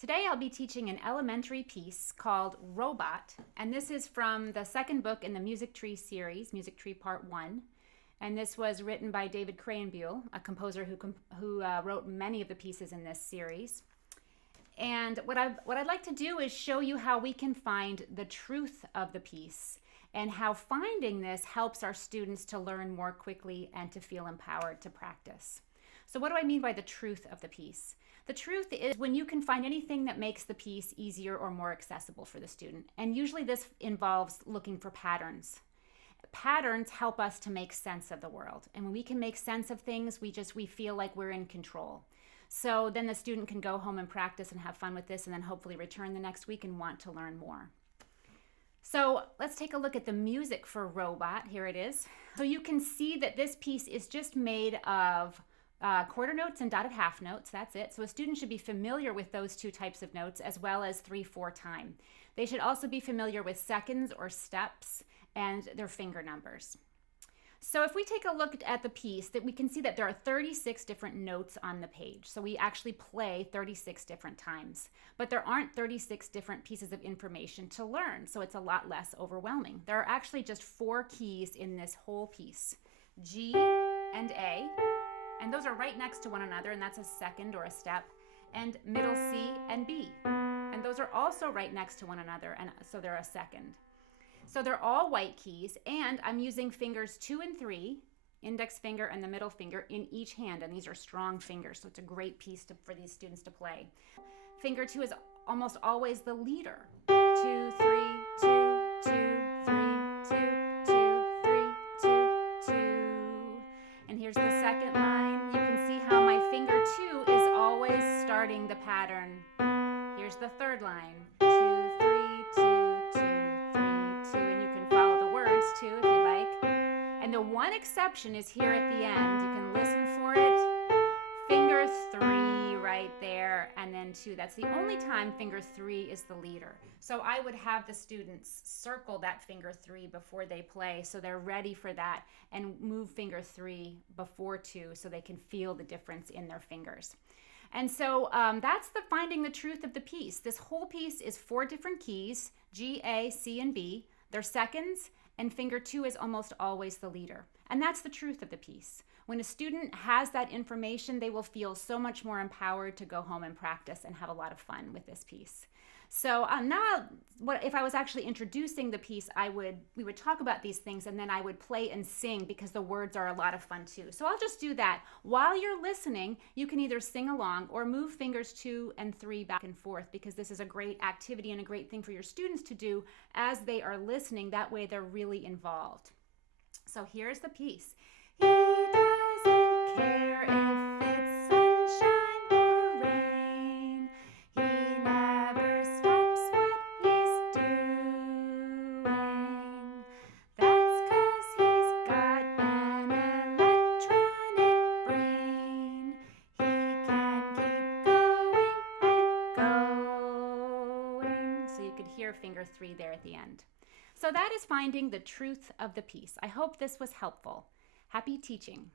Today I'll be teaching an elementary piece called Robot, and this is from the second book in the Music Tree series, Music Tree Part 1. And this was written by David Cranbuehl, a composer who wrote many of the pieces in this series. And what I'd like to do is show you how we can find the truth of the piece and how finding this helps our students to learn more quickly and to feel empowered to practice. So what do I mean by the truth of the piece? The truth is when you can find anything that makes the piece easier or more accessible for the student. And usually this involves looking for patterns. Patterns help us to make sense of the world. And when we can make sense of things, we feel like we're in control. So then the student can go home and practice and have fun with this and then hopefully return the next week and want to learn more. So let's take a look at the music for Robot. Here it is. So you can see that this piece is just made of quarter notes and dotted half notes. That's it. So a student should be familiar with those two types of notes as well as 3/4 time. They should also be familiar with seconds or steps and their finger numbers. So if we take a look at the piece, that we can see that there are 36 different notes on the page. So we actually play 36 different times, but there aren't 36 different pieces of information to learn. So it's a lot less overwhelming. There are actually just 4 keys in this whole piece, G and A, and those are right next to one another, and that's a second or a step, and middle C and B. And those are also right next to one another, and so they're a second. So they're all white keys, and I'm using fingers 2 and 3, index finger and the middle finger in each hand, and these are strong fingers, so it's a great piece for these students to play. Finger 2 is almost always the leader. 2, 3, 2, 2, 3, 2, 2, 3, 2, 2. And here's the second line. You can see how my finger 2 is always starting the pattern. Here's the third line. 2, 3, 2, 2, 3, 2. And you can follow the words too if you like. And the one exception is here at the end. You can listen for it. Finger 3 right there, and then 2. That's the only time finger 3 is the leader. So I would have the students circle that finger 3 before they play so they're ready for that, and move finger 3 before 2 so they can feel the difference in their fingers. And so that's the finding the truth of the piece. This whole piece is 4 different keys, G, A, C, and B. They're seconds, and finger 2 is almost always the leader. And that's the truth of the piece. When a student has that information, they will feel so much more empowered to go home and practice and have a lot of fun with this piece. So now, if I was actually introducing the piece, we would talk about these things, and then I would play and sing because the words are a lot of fun too. So I'll just do that. While you're listening, you can either sing along or move fingers 2 and 3 back and forth, because this is a great activity and a great thing for your students to do as they are listening. That way they're really involved. So here's the piece. He doesn't care if it's sunshine or rain. He never stops what he's doing. That's 'cause he's got an electronic brain. He can keep going and going. So you could hear finger 3 there at the end. So that is finding the truth of the piece. I hope this was helpful. Happy teaching.